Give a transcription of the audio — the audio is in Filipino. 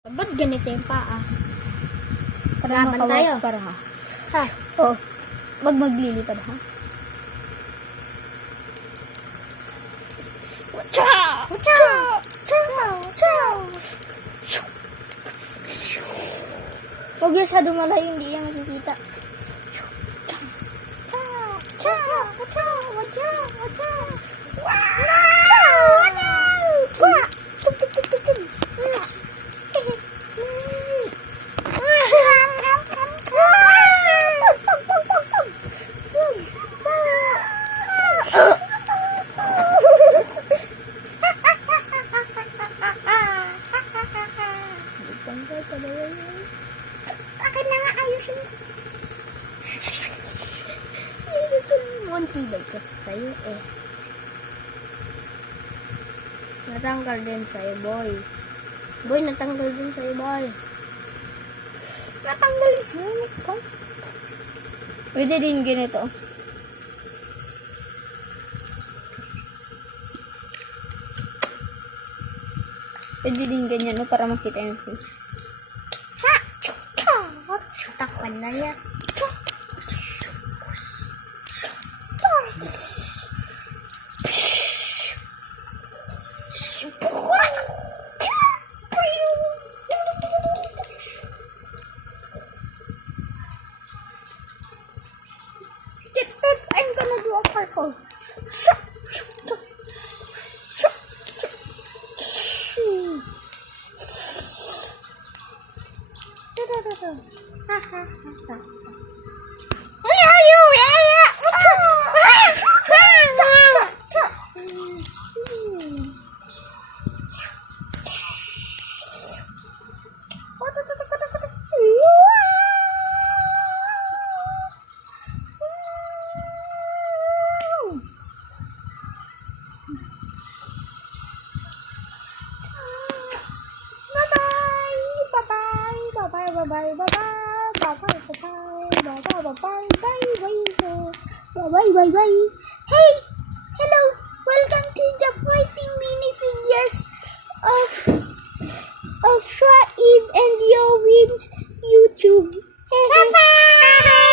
Ba't ganito yung paa? Para Laban makawag tayo. para ha. Ha? Oh, wag maglilipad ha. Wacha! Wacha! Wacha! Huwag masyadong malayo, hindi yan makikita. Wacha! Wacha! Wacha! Wacha! Akin na nga ayusin ko. Munti ba ito sa'yo eh. Natanggal din sa'yo, boy. Boy, natanggal din sa'yo, boy. Natanggal ko. Pwede din ganito. Pwede din ganyan, no, para makita yung face. Ha! Takpan na niya. I'm gonna do a parkour. Where are you? Bye. Hey! Hello! Welcome to the fighting minifigures of Shwaib and Yowin's YouTube. Bye-bye!